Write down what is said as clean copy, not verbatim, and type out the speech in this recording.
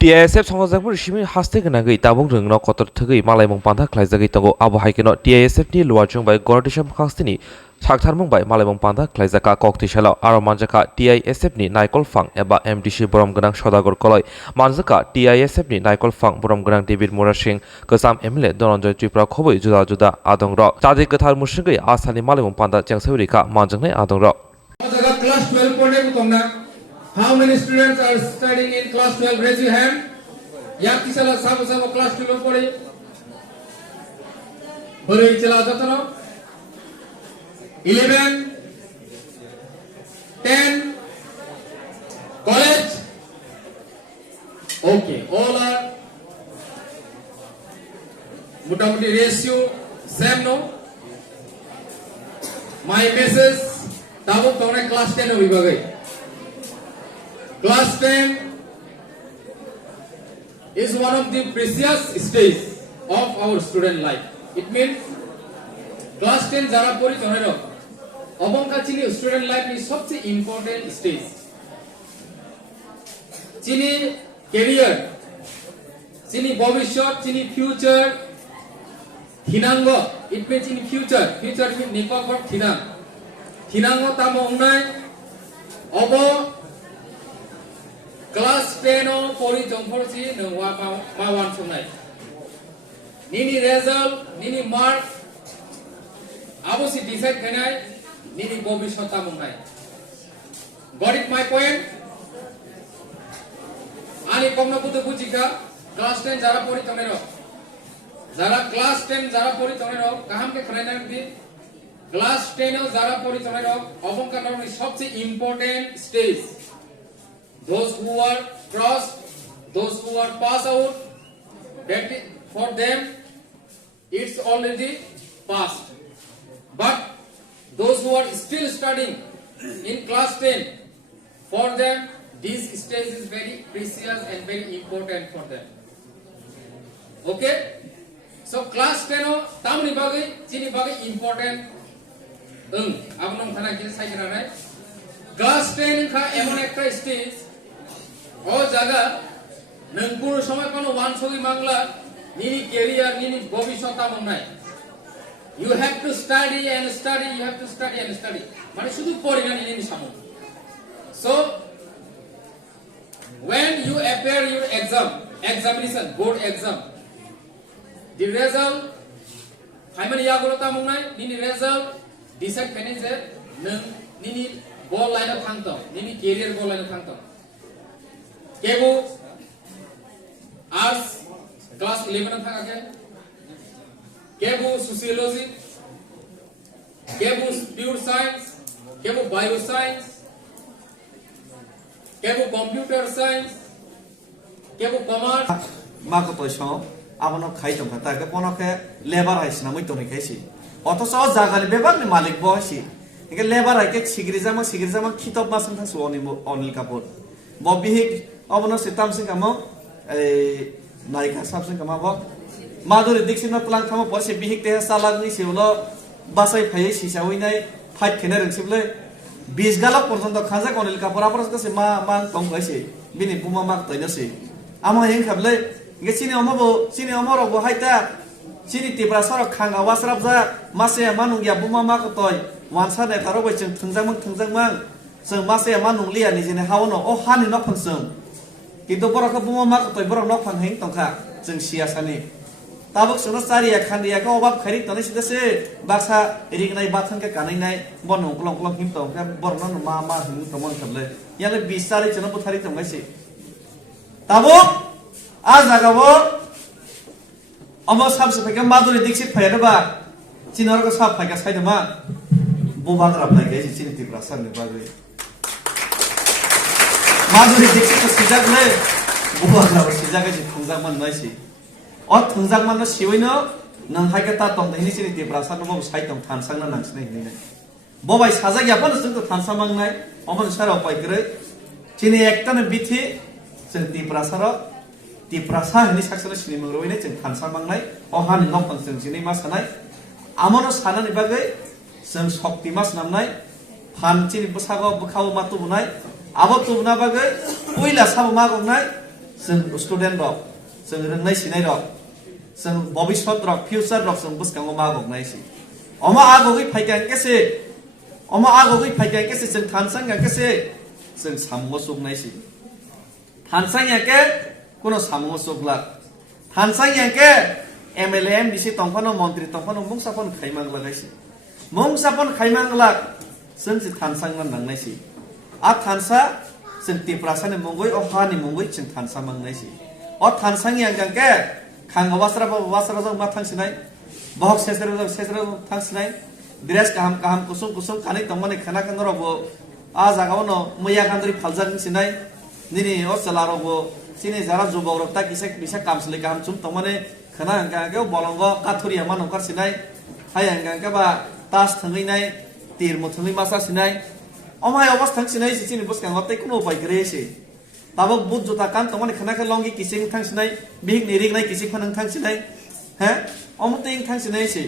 TISF संगाजाकपुर Simi हास्ते गनागै ताबुं रोंगनाव Qatar थगै मालायमुं पान्था ख्लाइजागै तंगौ आबो हाइकेनो TISF नि लुवारजों bye गरदेशम खास्तिनि साकथारमुं bye मालायमुं पान्था ख्लाइजाका कक्तिसालाव आरो मानजाका TISF नि नायकल फां एबा MDC बरम गोनां सदागर कलय मानजाका TISF नि नायकल फां बरम गोनां डेभिड मुरा सिंह गोजाम MLA धनन्जय त्रिपुरा खबै जुदा जुदा आदं र जादि गोथार मुसुगै आसानि मालायमुं पान्था जेंसावरिका मानजोंनाय आदं र Class 12 पढ़ने को तुमना How many students are studying in class 12? Raise your hand. यार किसला सब class 12 पढ़े बड़े चला जाता ना 11 10 college. Okay, all are मुटामुटी ratio same no. My message Tabo तुमने class 10 अभी बगै Class 10 is one of the precious stages of our student life. It means class 10 jara pori tonero obonka chini student life ni सबसे important stage. Chini career, chini bhavishyat, chini future, hinango. It means in future means nikok or hinang. Hinango tamo unai obo Class 10 o pori jongforsi nungwa mawan sunai. Nini result, nini mark, abo si decide kenai, nini bobishota mungai. Got it my point? Ani komna butu bujika class 10 jara pori tonero. Jara class 10 jara pori tonero kaham ke khana di class 10 o jara pori tonero obonka noni sabse important stage. Those who are crossed, those who are pass out, that for them it's already past. But those who are still studying in class 10, for them this stage is very precious and very important for them. Okay? So class 10 o tamni bagai chini bagai important. Abnong thana kini sai kira nai. Class 10 ka emon ekta stage ও জায়গা নংপুর সময় কোন ওয়ানসগি বাংলা নিনি career নিনি ভবিষ্যৎ আমন নাই you have to study and study you have to study and study মানে শুধু পড়ি না নিনি সামনে so when you appear your examination board exam the result হাইমানি ইয়াগুলো তামন নাই নিনি result decide করে যে নং নিনি বল লাইনে থাকতো নিনি ক্যারিয়ার বল লাইনে থাকতো केबो आर्ट्स क्लास 11 में था क्या केबो सोशियोलॉजी केबो प्योर साइंस केबो बायो साइंस केबो कंप्यूटर साइंस केबो कॉमर्स माको तोइसो आबनो खाइ दं था के पनो के लेबर आइस ना मै तोनि खाइसि अथस जागानि बेबारनि मालिक बहसि के लेबर आइ के सिग्रिजामा खितब मासन थासो अनिल कापुर बबिहिक अबनो सिताम सिंह कामो नायिका साब सिंह कामो माधुरी दीक्षित तलां थामो परसे बिहिक ते सालागनि सेउलो बासाय फायै सिसावैनाय फाइट खेने रंसिबले 20 गाला पर्यन्त खाजा अनिल कापुर आपरस कसे मा तंग गाइसे बिनि बुमा माक तैनसि आमा हें खाबले गे सिनि अमरो हाइता सिनि तिब्रा सर खांगा वासराब जा मासे मानुंगिया बुमा माक तय वानसा ने थारो बै जों थंजांमों जों मासे मानुंलिया निजेने हावनो अ हानि न फंसों किन्तु बरखा बुमा माक तय बरख न फंहें तंखा जों सियासानि ताबक सुनो सारिया खान्दिया को अबाब खरि तने सिदसे बासा रिगनाय बाथन के कानैनाय बन उक्लं हिम तंग के बरन मा हिम तमन खबले याले 20 सारि चनो बुथारि तंगाइसे ताबक आ जागाबो अमो साबसे फैके माधुरी दीक्षित फैरबा चिनरको साब फैके साइदमा बुबाग्राब नाय गैसे चिनि तिब्रा साननि बागै माधुरी दीक्षित सिजागले बुबाग्राब सिजागै थंजागमान नायसि अ थंजागमान सिवैनो नों हायके ता तंग दैनि चिनि तिब्रा सानबो साइदम थानसांना नांसिनाय हिनै बबाय साजागियाफोर जोंखौ थानसामांनाय अमन साराव पाइग्रै चिनि एकटानो बिथि जों तिब्रासा हिनि साक्सना सिनि मंगरवैनाय जों थानसामांनाय अहानि नखन जों जिनै मास सानाय आमनो सानानि बागै जों शक्ति मास नामनाय फानचिनि बसागो बखाव मातु बुनाय आबो तुबना बागै उइला साबो मागनाय जों स्टुडेन्ट रक जों रोंनाय सिनाय रक जों भबिष्यत रक फिउचार रक जों बुसकांगो मागक नायसि अमा आगगै फाइकां केसे अमा आगगै फाइकां केसे जों थानसां केसे जों सामो सुक नायसि थानसां याके कोनो सामो सुकला थानसां याके एमएलए एमडीसी तंफानो मन्त्री तंफानो मुंसाफन खाइमां लागायसि मुंसाफन खाइमां लाग जों जि थानसां नांनायसि आ थानसा जों तिप्रासानि मंगै अ हानि मंगै जों थानसा मांनायसि अ थानसां याके खांगो बास्रा जों मा थांसिनाय बहक सेसरा थांसिनाय ड्रेस काहाम काहाम कुसुम कुसुम खानै तंमाने खाना खांगरबो आ जागावनो मैया गान्द्रि फालजागन सिनाय निनि अ चलारबो सिनि जारा जुबगरक ता किसे बिसा कामसले काहाम चुम तंमाने खाना गागे बलंग काथुरिया मा नंकार सिनाय हाय गागे बा तास थंगैनाय तीर मुथंगै मासा सिनाय अमाय अबस थांसिनाय सिनि बुसकांग तै कुनो उपाय ग्रेसे ताबो बुत जुता कान तंमाने खाना का लंगि किसिं थांसिनाय बिग निरिगनाय किसिं फनंग थांसिनाय हे अमतै थांसिनाय से